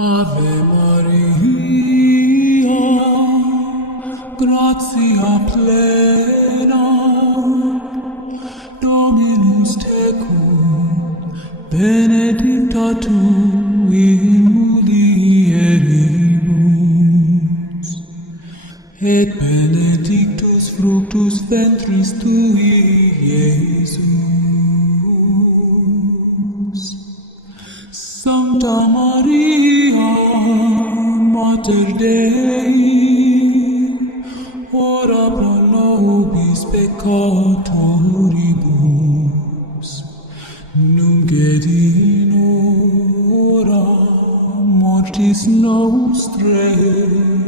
Ave Maria, gratia plena, Dominus tecum, benedicta tu in mulieribus, et benedictus fructus ventris tui, Iesus. Sancta Maria, Mater Dei, ora pro nobis peccatoribus, nunc et in hora mortis nostrae.